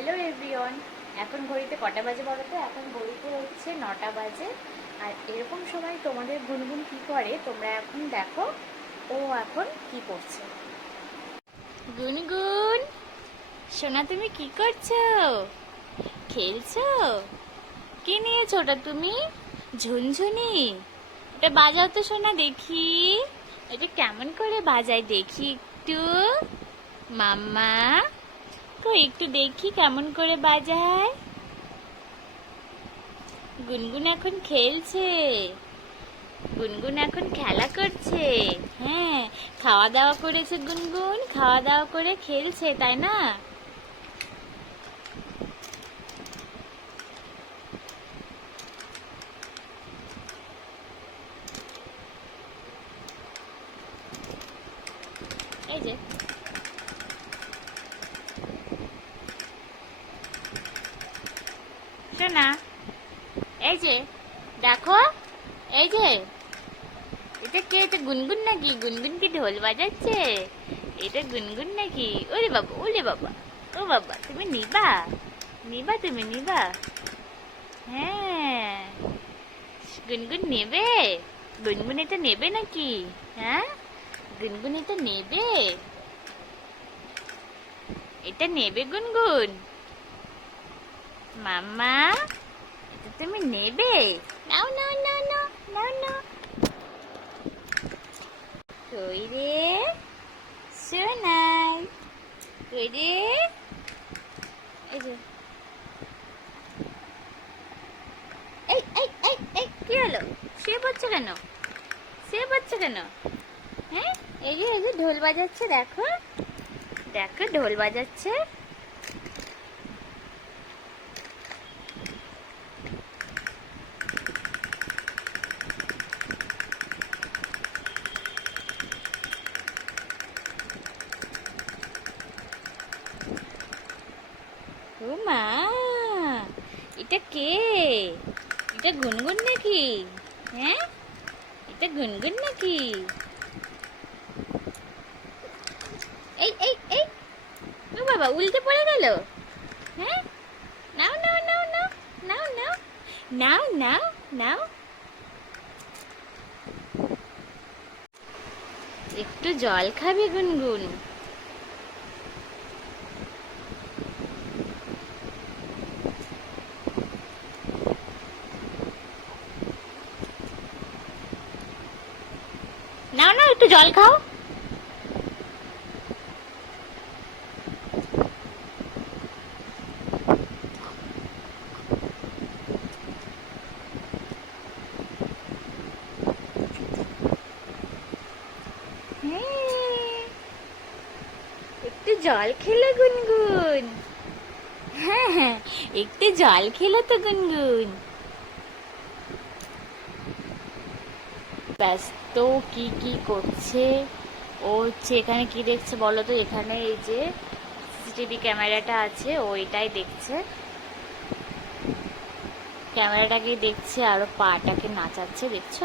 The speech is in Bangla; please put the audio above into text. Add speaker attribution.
Speaker 1: হ্যালো এভরিওয়ান এখন ঘড়িতে কটা বাজে বলো তো? এখন ঘড়িতে হচ্ছে নটা বাজে। আর এরকম সময় তোমাদের গুনগুন কি করে? তোমরা এখন দেখো, ও এখন কি করছে। গুনগুন, সোনা, তুমি কি করছ? খেলছো? কি নিয়েছো ওটা তুমি? ঝুনঝুনি। এটা বাজাও তো, সোনা, দেখি। এটা কেমন করে বাজায় দেখি একটু। মাম্মা তো একটু দেখি কেমন করে বাজায়। গুনগুন এখন খেলছে। গুনগুন এখন খেলা করছে। হ্যাঁ খাওয়া দাওয়া করেছে গুনগুন খাওয়া দাওয়া করে খেলছে, তাই না? এই যে। শোনা এই যে, দেখো, এই যে। এটা কে, এটা গুনগুন নাকি? গুনগুন কি ঢোল বাজাচ্ছে? এটা গুনগুন নাকি? ওরে বাবা ওরে বাবা, ও বাবা, তুমি নিবা? নিবা তুমি, নিবা? হ্যাঁ। গুনগুন নেবে? গুনগুন এটা নেবে নাকি? হ্যাঁ? গুনগুন এটা নেবে? এটা নেবে গুনগুন। মাম্মা এটা তুমি নেবে? নাও নাও নাও নাও নাও নাও। কই রে? সোনাই, কই রে? এই যে। এই এই এই এই, কি হলো? সে পড়ছে কেন? সে পড়ছে কেন? হ্যাঁ? এই যে এই যে ঢোল বাজাচ্ছে, দেখো। দেখো, ঢোল বাজাচ্ছে। মা, এটা কে? এটা গুনগুন নাকি? হ্যাঁ? এটা গুনগুন নাকি? এই এই এই, ও বাবা, উল্টে পড়ে গেল। হ্যাঁ? নাও নাও নাও নাও নাও নাও নাও নাও নাও। একটু জল খাবে গুনগুন। নাও না একটু জল খাও। হ্যাঁ, একটু জল খেলো গুনগুন। হ্যাঁ হ্যাঁ একটু জল খেলো তো গুনগুন। ব্যস্ত, কি কি করছে? ও হচ্ছে এখানে কি দেখছে বলো তো? এখানে এই যে সিসিটিভি ক্যামেরাটা আছে, ও এটাই দেখছে। ক্যামেরাটাকে দেখছে, আরও পাটাকে নাচাচ্ছে, দেখছ?